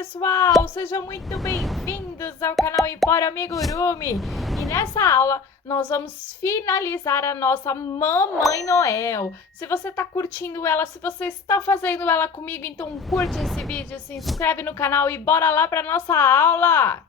pessoal, sejam muito bem-vindos ao canal Empório Amigurumi. E nessa aula nós vamos finalizar a nossa Mamãe Noel. Se você tá curtindo ela, se você está fazendo ela comigo, então curte esse vídeo, se inscreve no canal e bora lá para nossa aula!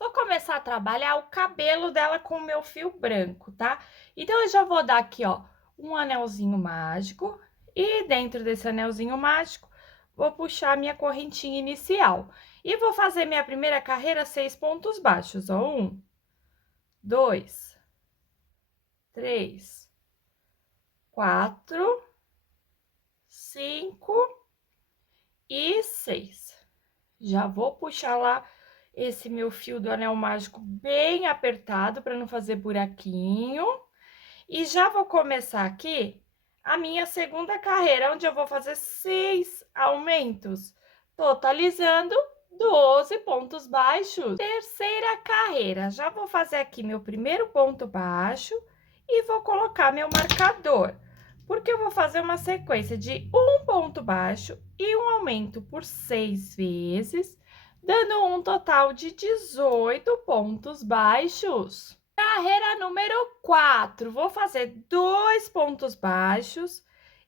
Vou começar a trabalhar o cabelo dela com o meu fio branco, tá? Então eu já vou dar aqui, ó, um anelzinho mágico e dentro desse anelzinho mágico vou puxar a minha correntinha inicial e vou fazer minha primeira carreira 6 pontos baixos, ó, 1, 2, 3, 4, 5 e 6. Já vou puxar lá esse meu fio do anel mágico bem apertado para não fazer buraquinho. E já vou começar aqui a minha segunda carreira, onde eu vou fazer 6 aumentos, totalizando 12 pontos baixos. Terceira carreira, já vou fazer aqui meu primeiro ponto baixo e vou colocar meu marcador, porque eu vou fazer uma sequência de um ponto baixo e um aumento por 6 vezes, dando um total de 18 pontos baixos. Carreira número 4, vou fazer 2 pontos baixos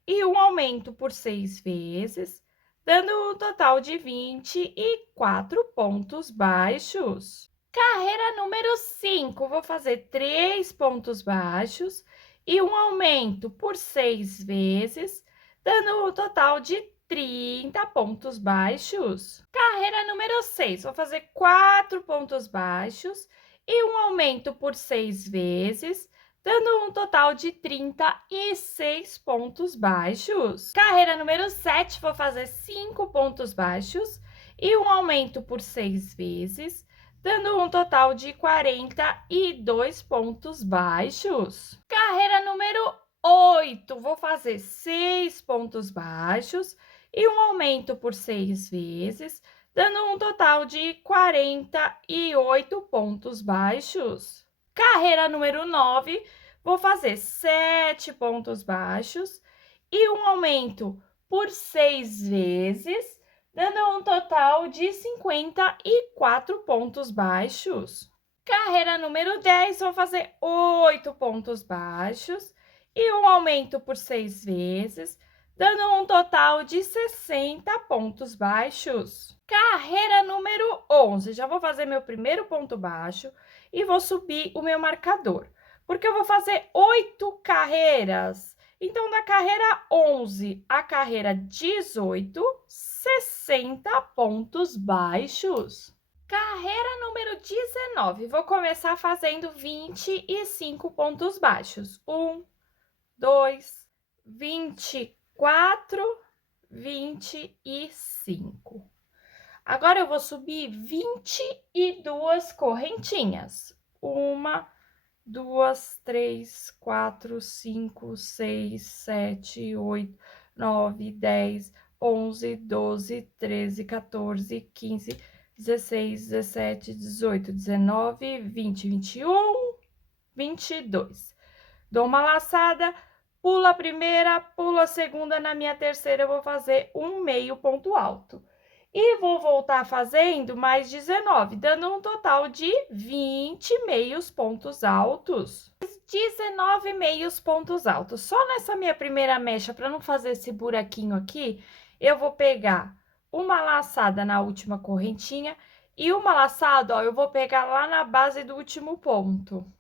e um aumento por 6 vezes, dando um total de 24 pontos baixos. Carreira número 5, vou fazer 3 pontos baixos e um aumento por 6 vezes, dando um total de 30 pontos baixos. Carreira número 6, vou fazer 4 pontos baixos e um aumento por 6 vezes, dando um total de 36 pontos baixos. Carreira número 7, vou fazer 5 pontos baixos e um aumento por 6 vezes, dando um total de 42 pontos baixos. Carreira número 8, vou fazer 6 pontos baixos e um aumento por 6 vezes, dando um total de 48 pontos baixos. Carreira número 9, vou fazer 7 pontos baixos e um aumento por 6 vezes, dando um total de 54 pontos baixos. Carreira número 10, vou fazer 8 pontos baixos e um aumento por 6 vezes, dando um total de 60 pontos baixos. Carreira número 11, já vou fazer meu primeiro ponto baixo e vou subir o meu marcador, porque eu vou fazer 8 carreiras. Então, da carreira 11 à carreira 18, 60 pontos baixos. Carreira número 19, vou começar fazendo 25 pontos baixos. 1, 2, 24, 25. Agora, eu vou subir 22 correntinhas. 1, 2, 3, 4, 5, 6, 7, 8, 9, 10, 11, 12, 13, 14, 15, 16, 17, 18, 19, 20, 21, 22. Dou uma laçada, pulo a primeira, pulo a segunda, na minha terceira eu vou fazer um meio ponto alto. E vou voltar fazendo mais 19, dando um total de 20 meios pontos altos. 19 meios pontos altos. Só nessa minha primeira mecha, para não fazer esse buraquinho aqui, eu vou pegar uma laçada na última correntinha e uma laçada, ó, eu vou pegar lá na base do último ponto.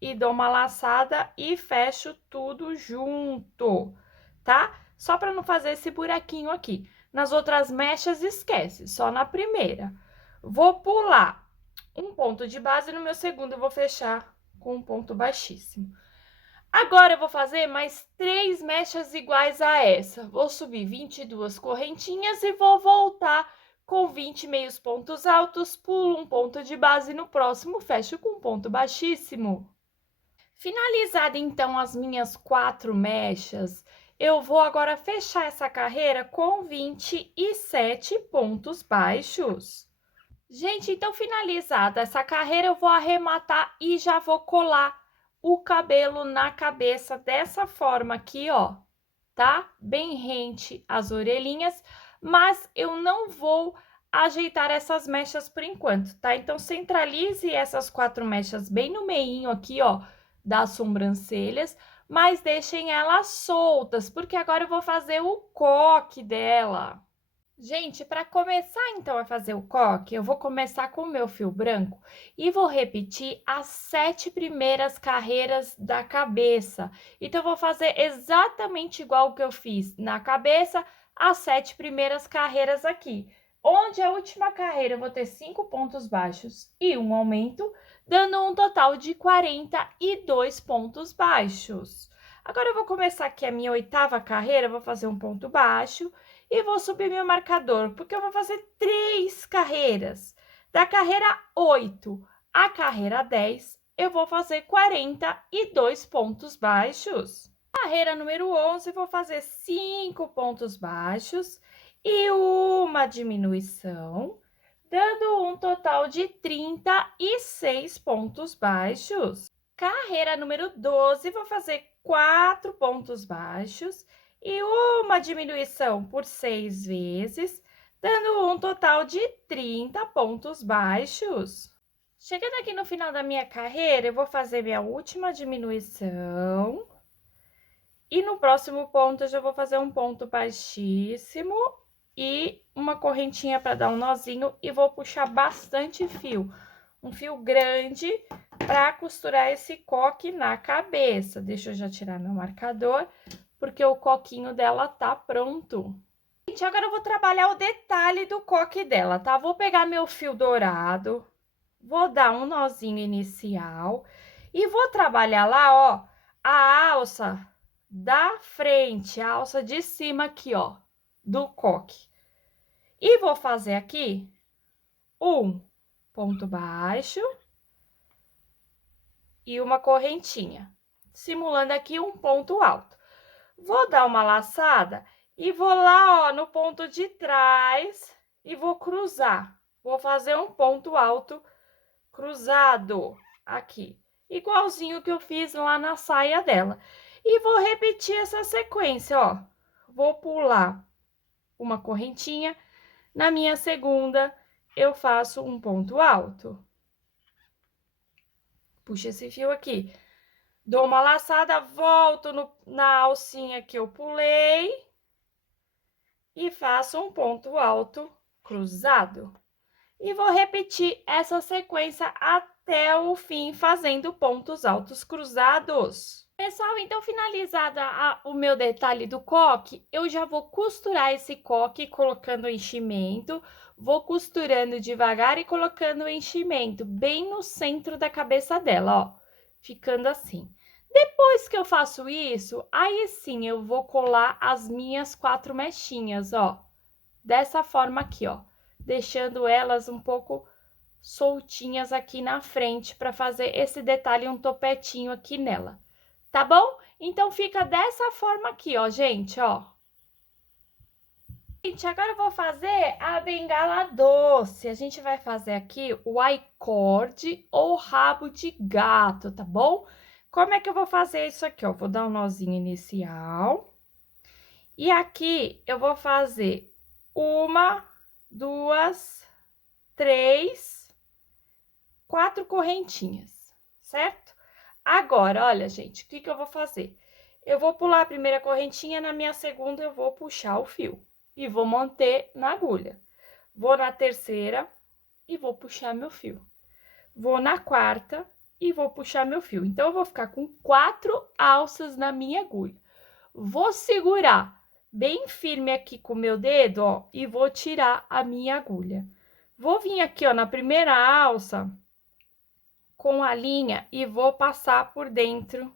E dou uma laçada e fecho tudo junto, tá? Só para não fazer esse buraquinho aqui. Nas outras mechas, esquece, só na primeira. Vou pular um ponto de base, no meu segundo eu vou fechar com um ponto baixíssimo. Agora, eu vou fazer mais 3 mechas iguais a essa. Vou subir 22 correntinhas e vou voltar com 20 meios pontos altos, pulo um ponto de base, no próximo fecho com um ponto baixíssimo. Finalizada, então, as minhas 4 mechas, eu vou agora fechar essa carreira com 27 pontos baixos. Gente, então, finalizada essa carreira, eu vou arrematar e já vou colar o cabelo na cabeça dessa forma aqui, ó, tá? Bem rente as orelhinhas, mas eu não vou ajeitar essas mechas por enquanto, tá? Então, centralize essas 4 mechas bem no meinho aqui, ó, das sobrancelhas, mas deixem elas soltas, porque agora eu vou fazer o coque dela. Gente, para começar então a fazer o coque, eu vou começar com o meu fio branco e vou repetir as 7 primeiras carreiras da cabeça. Então, eu vou fazer exatamente igual que eu fiz na cabeça, as 7 primeiras carreiras aqui. Onde a última carreira eu vou ter 5 pontos baixos e um aumento, dando um total de 42 pontos baixos. Agora, eu vou começar aqui a minha 8ª carreira, vou fazer um ponto baixo e vou subir meu marcador, porque eu vou fazer 3 carreiras. Da carreira 8 à carreira 10, eu vou fazer 42 pontos baixos. Carreira número 11, vou fazer 5 pontos baixos e uma diminuição, dando um total de 36 pontos baixos. Carreira número 12, vou fazer 4 pontos baixos e uma diminuição por 6 vezes, dando um total de 30 pontos baixos. Chegando aqui no final da minha carreira, eu vou fazer minha última diminuição. E no próximo ponto, eu já vou fazer um ponto baixíssimo e uma correntinha para dar um nozinho e vou puxar bastante fio. Um fio grande para costurar esse coque na cabeça. Deixa eu já tirar meu marcador, porque o coquinho dela tá pronto. Gente, agora eu vou trabalhar o detalhe do coque dela, tá? Vou pegar meu fio dourado, vou dar um nozinho inicial e vou trabalhar lá, ó, a alça da frente, a alça de cima aqui, ó, do coque. E vou fazer aqui um ponto baixo e uma correntinha, simulando aqui um ponto alto. Vou dar uma laçada e vou lá, ó, no ponto de trás e vou cruzar. Vou fazer um ponto alto cruzado aqui, igualzinho que eu fiz lá na saia dela. E vou repetir essa sequência, ó. Vou pular uma correntinha, na minha segunda eu faço um ponto alto. Puxa esse fio aqui. Dou uma laçada, volto na alcinha que eu pulei e faço um ponto alto cruzado. E vou repetir essa sequência até o fim, fazendo pontos altos cruzados. Pessoal, então finalizada o meu detalhe do coque, eu já vou costurar esse coque colocando o enchimento, vou costurando devagar e colocando o enchimento bem no centro da cabeça dela, ó, ficando assim. Depois que eu faço isso, aí sim eu vou colar as minhas 4 mechinhas, ó, dessa forma aqui, ó, deixando elas um pouco soltinhas aqui na frente para fazer esse detalhe, um topetinho aqui nela. Tá bom? Então, fica dessa forma aqui, ó, gente, ó. Gente, agora eu vou fazer a bengala doce. A gente vai fazer aqui o I-cord ou rabo de gato, tá bom? Como é que eu vou fazer isso aqui, ó? Vou dar um nozinho inicial. E aqui eu vou fazer 1, 2, 3, 4 correntinhas, certo? Agora, olha, gente, o que que eu vou fazer? Eu vou pular a primeira correntinha, na minha segunda eu vou puxar o fio e vou manter na agulha. Vou na terceira e vou puxar meu fio. Vou na quarta e vou puxar meu fio. Então, eu vou ficar com 4 alças na minha agulha. Vou segurar bem firme aqui com o meu dedo, ó, e vou tirar a minha agulha. Vou vir aqui, ó, na primeira alça com a linha e vou passar por dentro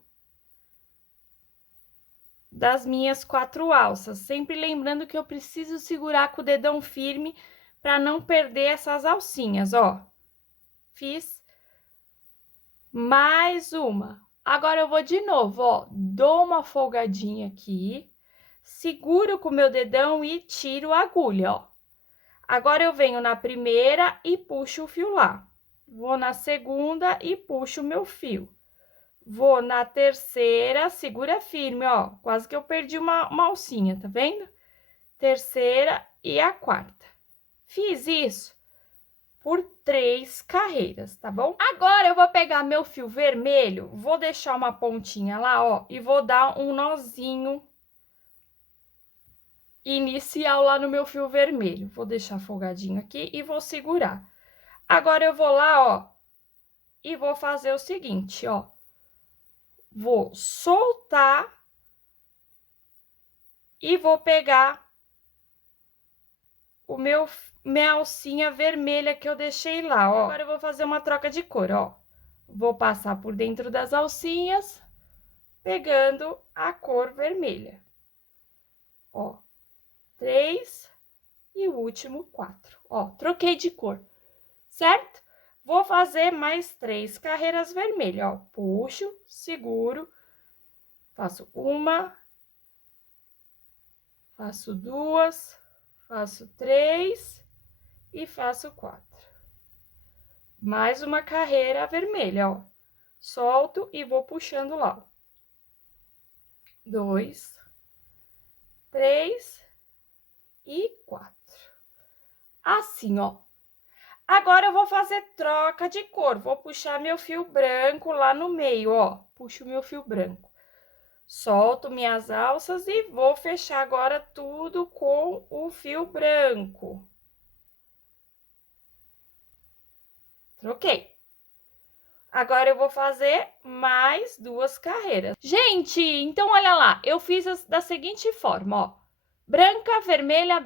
das minhas 4 alças, sempre lembrando que eu preciso segurar com o dedão firme para não perder essas alcinhas, ó. Fiz mais uma. Agora eu vou de novo, ó, dou uma folgadinha aqui, seguro com o meu dedão e tiro a agulha, ó. Agora eu venho na primeira e puxo o fio lá. Vou na segunda e puxo o meu fio. Vou na terceira, segura firme, ó. Quase que eu perdi uma alcinha, tá vendo? Terceira e a quarta. Fiz isso por 3 carreiras, tá bom? Agora eu vou pegar meu fio vermelho, vou deixar uma pontinha lá, ó, e vou dar um nozinho inicial lá no meu fio vermelho. Vou deixar folgadinho aqui e vou segurar. Agora eu vou lá, ó, e vou fazer o seguinte, ó. Vou soltar e vou pegar o minha alcinha vermelha que eu deixei lá, ó. Agora eu vou fazer uma troca de cor, ó. Vou passar por dentro das alcinhas, pegando a cor vermelha. Ó, 3 e o último 4. Ó, troquei de cor, certo? Vou fazer mais 3 carreiras vermelhas, ó. Puxo, seguro, faço uma, faço 2, faço 3 e faço 4. Mais uma carreira vermelha, ó. Solto e vou puxando lá, ó. 2, 3 e 4. Assim, ó. Agora eu vou fazer troca de cor. Vou puxar meu fio branco lá no meio, ó. Puxo meu fio branco. Solto minhas alças e vou fechar agora tudo com o fio branco. Troquei. Agora eu vou fazer mais 2 carreiras. Gente, então olha lá, eu fiz da seguinte forma, ó. Branca, vermelha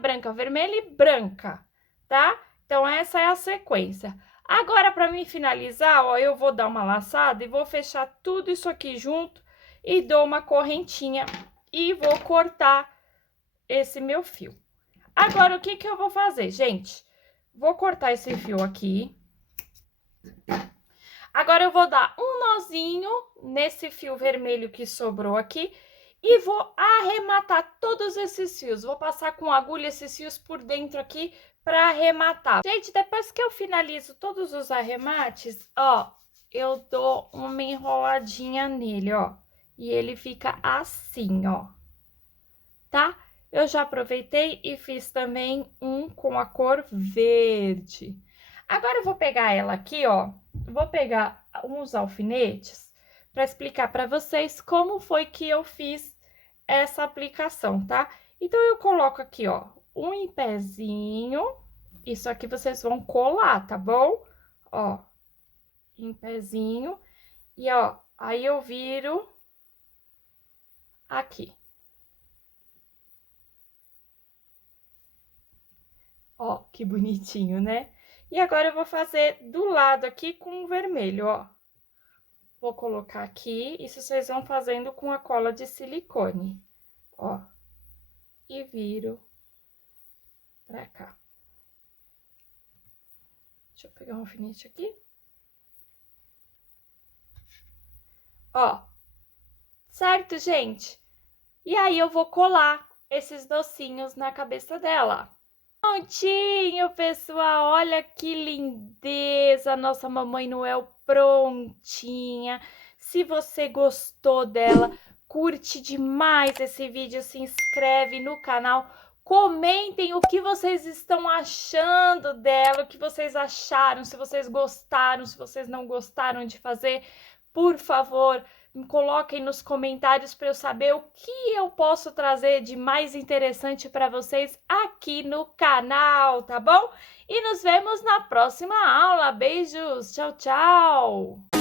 e branca, tá? Então, essa é a sequência. Agora, para mim finalizar, ó, eu vou dar uma laçada e vou fechar tudo isso aqui junto e dou uma correntinha e vou cortar esse meu fio. Agora, o que que eu vou fazer, gente? Vou cortar esse fio aqui. Agora, eu vou dar um nozinho nesse fio vermelho que sobrou aqui e vou arrematar todos esses fios. Vou passar com agulha esses fios por dentro aqui para arrematar. Gente, depois que eu finalizo todos os arremates, ó, eu dou uma enroladinha nele, ó. E ele fica assim, ó. Tá? Eu já aproveitei e fiz também um com a cor verde. Agora eu vou pegar ela aqui, ó. Vou pegar uns alfinetes para explicar para vocês como foi que eu fiz essa aplicação, tá? Então, eu coloco aqui, ó, um em pezinho. Isso aqui vocês vão colar, tá bom? Ó, em pezinho. E, ó, aí eu viro aqui. Ó, que bonitinho, né? E agora eu vou fazer do lado aqui com o vermelho, ó. Vou colocar aqui, isso vocês vão fazendo com a cola de silicone, ó. E viro pra cá. Deixa eu pegar um alfinete aqui. Ó, certo, gente? E aí, eu vou colar esses docinhos na cabeça dela. Prontinho, pessoal, olha que lindeza, nossa Mamãe Noel prontinha. Se você gostou dela, curte demais esse vídeo, se inscreve no canal, comentem o que vocês estão achando dela, o que vocês acharam, se vocês gostaram, se vocês não gostaram de fazer, por favor, me coloquem nos comentários para eu saber o que eu posso trazer de mais interessante para vocês aqui no canal, tá bom? E nos vemos na próxima aula. Beijos, tchau, tchau!